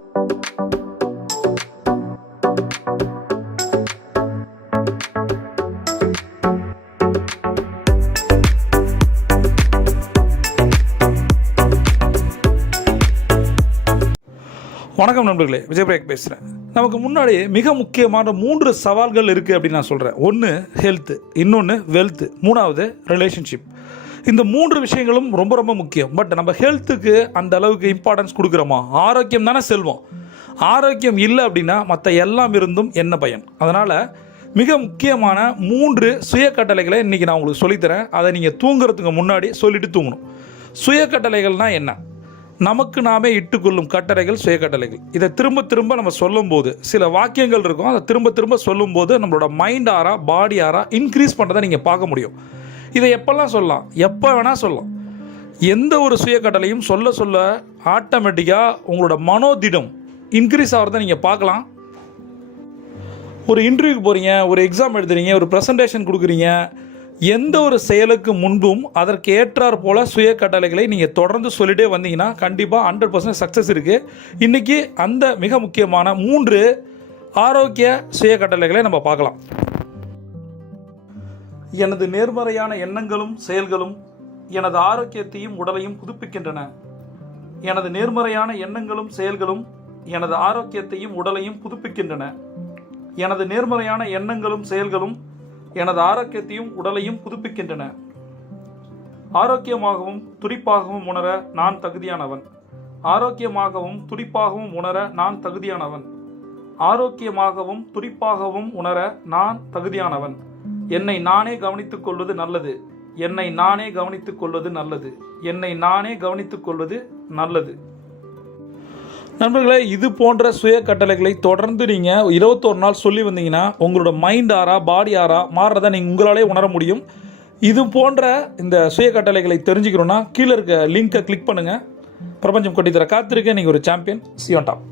வணக்கம் நண்பர்களே, விஜயபிரேக் பேசுகிறேன். நமக்கு முன்னாடி மிக முக்கியமான 3 சவால்கள் இருக்குது அப்படின்னு நான் சொல்கிறேன். ஒன்று ஹெல்த்து, இன்னொன்று வெல்த்து, மூணாவது ரிலேஷன்ஷிப். இந்த 3 விஷயங்களும் ரொம்ப ரொம்ப முக்கியம். பட் நம்ம ஹெல்த்துக்கு அந்த அளவுக்கு இம்பார்ட்டன்ஸ் கொடுக்குறோமா? ஆரோக்கியம் தானே செல்வம். ஆரோக்கியம் இல்லை அப்படின்னா மற்ற எல்லாம் இருந்தும் என்ன பயன்? அதனால் மிக முக்கியமான 3 சுய கட்டளைகளை இன்றைக்கி நான் உங்களுக்கு சொல்லித்தரேன். அதை நீங்கள் தூங்குறதுக்கு முன்னாடி சொல்லிவிட்டு தூங்கணும். சுய கட்டளைகள்னால் என்ன? நமக்கு நாமே இட்டுக்கொள்ளும் கட்டளைகள் சுய கட்டளைகள். இதை திரும்ப திரும்ப நம்ம சொல்லும்போது சில வாக்கியங்கள் இருக்கும், அதை திரும்ப திரும்ப சொல்லும்போது நம்மளோட மைண்ட் ஆரா பாடி ஆரா இன்க்ரீஸ் பண்ணுறதை நீங்கள் பார்க்க முடியும். இதை எப்போல்லாம் சொல்லலாம்? எப்போ வேணால் சொல்லலாம். எந்த ஒரு சுய கட்டளையும் சொல்ல சொல்ல ஆட்டோமேட்டிக்காக உங்களோட மனோதிடம் இன்க்ரீஸ் ஆகிறத நீங்கள் பார்க்கலாம். ஒரு இன்டர்வியூக்கு போகிறீங்க, ஒரு எக்ஸாம் எழுதுறீங்க, ஒரு ப்ரெசன்டேஷன் கொடுக்குறீங்க, எந்த ஒரு செயலுக்கு முன்பும் அதற்கு ஏற்றார் போல் சுய கட்டளைகளை நீங்கள் தொடர்ந்து சொல்லிட்டே வந்தீங்கன்னா கண்டிப்பாக 100% சக்ஸஸ் இருக்குது. இன்றைக்கி அந்த மிக முக்கியமான 3 ஆரோக்கிய சுய கட்டளைகளை நம்ம பார்க்கலாம். எனது நேர்மறையான எண்ணங்களும் செயல்களும் எனது ஆரோக்கியத்தையும் உடலையும் புதுப்பிக்கின்றன. எனது நேர்மறையான எண்ணங்களும் செயல்களும் எனது ஆரோக்கியத்தையும் உடலையும் புதுப்பிக்கின்றன. எனது நேர்மறையான எண்ணங்களும் செயல்களும் எனது ஆரோக்கியத்தையும் உடலையும் புதுப்பிக்கின்றன. ஆரோக்கியமாகவும் துடிப்பாகவும் உணர நான் தகுதியானவன். ஆரோக்கியமாகவும் துடிப்பாகவும் உணர நான் தகுதியானவன். ஆரோக்கியமாகவும் துடிப்பாகவும் உணர நான் தகுதியானவன். என்னை நானே கவனித்துக் கொள்வது நல்லது. என்னை நானே கவனித்துக் கொள்வது நல்லது. என்னை நானே கவனித்துக் கொள்வது நல்லது. நண்பர்களே, இது போன்ற சுய கட்டளைகளை தொடர்ந்து நீங்கள் 21 நாள் சொல்லி வந்தீங்கன்னா உங்களோட மைண்ட் ஆரா பாடி ஆரா மாறுறதை நீங்கள் உங்களாலே உணர முடியும். இது போன்ற இந்த சுய கட்டளைகளை தெரிஞ்சுக்கணுன்னா கீழே இருக்க லிங்கை கிளிக் பண்ணுங்கள். பிரபஞ்சம் கொட்டித்தர காத்திருக்கேன். நீங்கள் ஒரு champion. See you on top.